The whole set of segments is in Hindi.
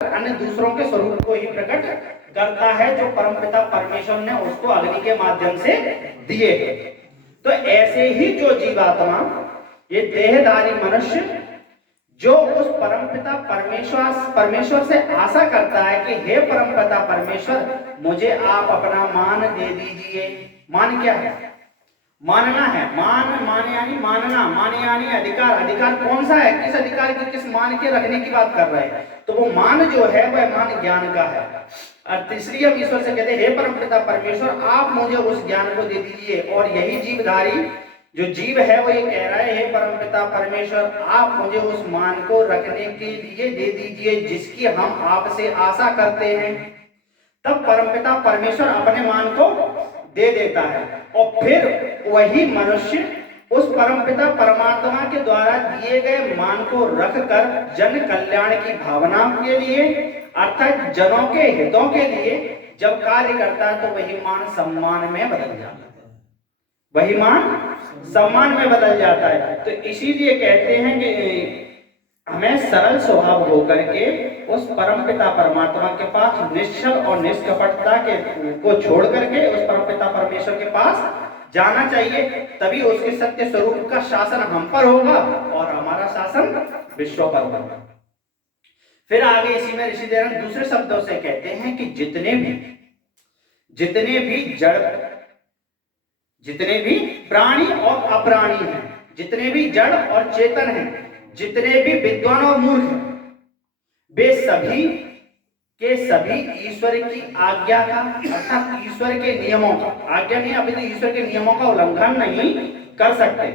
अन्य दूसरों के स्वरूप को ही प्रकट करता है जो परमपिता परमेश्वर ने उसको अग्नि के माध्यम से दिए। तो ऐसे ही जो जीवात्मा, ये देहधारी मनुष्य, जो उस परमपिता परमेश्वर से आशा करता है कि हे परमपिता परमेश्वर, मुझे आप अपना मान दे दीजिए। मान क्या है? मानना है। मान यानी मानना, मान यानी अधिकार। अधिकार कौन सा है? किस अधिकार की, किस मान के रखने की बात कर रहे हैं? तो वो मान जो है वह मान ज्ञान का है। और तीसरी हम ईश्वर से कहते हैं, हे परमपिता परमेश्वर, आप मुझे उस ज्ञान को दे दीजिए। और यही जीवधारी जो जीव है वो ये कह रहा है, हे परमपिता परमेश्वर, आप मुझे उस मान को रखने के लिए दे दीजिए जिसकी हम आपसे आशा करते हैं। तब परमपिता परमेश्वर अपने मान को दे देता है और फिर वही मनुष्य उस परमपिता परमात्मा के द्वारा दिए गए मान को रखकर जन कल्याण की भावना के लिए, अर्थात जनों के हितों के लिए जब कार्य करता है तो वही मान सम्मान में बदल जाता है। वही मान सम्मान में बदल जाता है। तो इसीलिए कहते हैं कि हमें सरल स्वभाव होकर के उस परमपिता परमात्मा के पास निश्चल और निष्कपटता के को छोड़ करके उस परमपिता परमेश्वर के पास जाना चाहिए। तभी उसके सत्य स्वरूप का शासन हम पर होगा और हमारा शासन विश्व पर होगा। फिर आगे इसी में ऋषि देव दूसरे शब्दों से कहते हैं कि जितने भी प्राणी और अप्राणी हैं, जितने भी जड़ और चेतन हैं, जितने भी विद्वान और मूर्ख हैं, वे सभी के सभी ईश्वर की आज्ञा का, अर्थात ईश्वर के नियमों का, आज्ञा नहीं, अभी तो ईश्वर के नियमों का उल्लंघन नहीं कर सकते।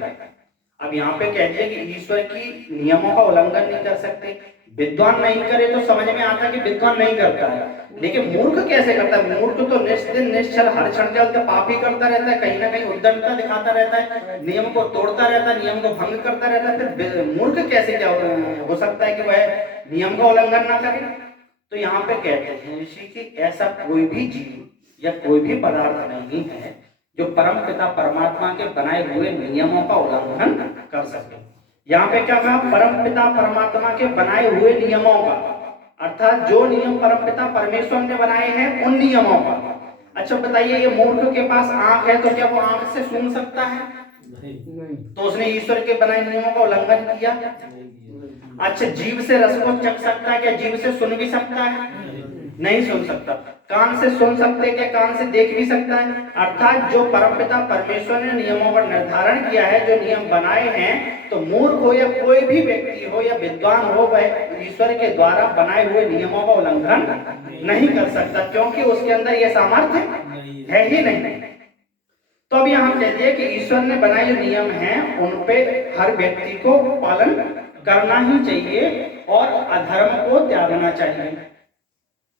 अब यहाँ पे कह दिया कि ईश्वर की नियमों का उल्लंघन नहीं कर सकते। विद्वान नहीं करे तो समझ में आता है कि विद्वान नहीं करता है, लेकिन मूर्ख कैसे करता है? मूर्ख तो निश्चित निश्चल हर क्षण चलते पाप ही करता रहता है, कहीं ना कहीं उद्दंडता दिखाता रहता है, नियम को तोड़ता रहता है, नियम को भंग करता रहता है। फिर मूर्ख कैसे क्या हो सकता है कि वह नियम का उल्लंघन ना करे? तो यहाँ पे कहते हैं ऋषि कि ऐसा कोई भी जीव या कोई भी पदार्थ नहीं है जो परमपिता परमात्मा के बनाए हुए नियमों का उल्लंघन कर सके। यहाँ पे क्या कहा? परमपिता परमात्मा के बनाए हुए नियमों का, अर्थात जो नियम परमपिता परमेश्वर ने बनाए हैं उन नियमों का। अच्छा बताइए, ये मूर्ख के पास आंख है तो क्या वो आंख से सुन सकता है? नहीं। तो उसने ईश्वर के बनाए नियमों का उल्लंघन किया। अच्छा, जीव से रस को चख सकता है? क्या जीव से सुन भी सकता है? नहीं सुन सकता। कान से सुन सकते? क्या कान से देख भी सकता है? अर्थात जो परमपिता परमेश्वर ने नियमों का निर्धारण किया है, जो नियम बनाए हैं, तो मूर्ख हो या कोई भी व्यक्ति हो या विद्वान हो, वह ईश्वर के द्वारा बनाए हुए नियमों का उल्लंघन नहीं कर सकता, क्योंकि उसके अंदर यह सामर्थ्य है ही नहीं। तो अब यहाँ कहते हैं कि ईश्वर ने बनाए जो नियम हैं उन पे हर व्यक्ति को पालन करना ही चाहिए और अधर्म को त्यागना चाहिए।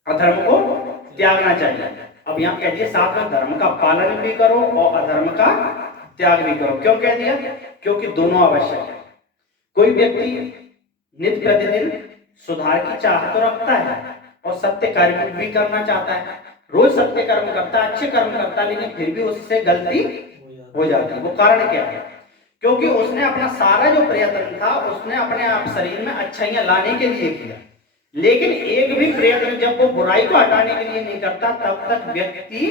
अधर्म को त्यागना चाहिए। अब यहाँ कह दिया साथ में धर्म का पालन भी करो और अधर्म का त्याग भी करो। क्यों कह दिया? क्योंकि दोनों आवश्यक है। कोई व्यक्ति नित्य प्रतिदिन सुधार की चाह तो रखता है और सत्य कर्म भी करना चाहता है, रोज सत्य कर्म करता है, अच्छे कर्म करता है, लेकिन फिर भी उससे गलती हो जाती है। वो कारण क्या है? क्योंकि उसने अपना सारा जो प्रयत्न था उसने अपने आप शरीर में अच्छाइयां लाने के लिए किया, लेकिन एक भी प्रयत्न जब वो बुराई को हटाने के लिए नहीं करता तब तक व्यक्ति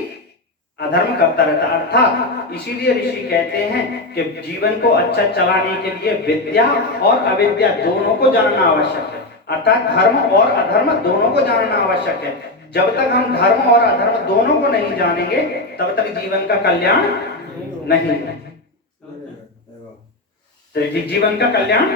अधर्म करता रहता। अर्थात इसीलिए ऋषि कहते हैं कि जीवन को अच्छा चलाने के लिए विद्या और अविद्या दोनों को जानना आवश्यक है, अर्थात धर्म और अधर्म दोनों को जानना आवश्यक है। जब तक हम धर्म और अधर्म दोनों को नहीं जानेंगे तब तक जीवन का कल्याण नहीं है, तो जीवन का कल्याण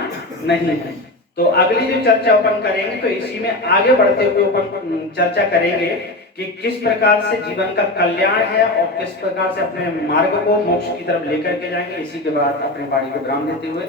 नहीं है। तो अगली जो चर्चा अपन करेंगे तो इसी में आगे बढ़ते हुए अपन चर्चा करेंगे कि किस प्रकार से जीवन का कल्याण है और किस प्रकार से अपने मार्ग को मोक्ष की तरफ लेकर के जाएंगे। इसी के बाद अपने वाणी को विराम देते हुए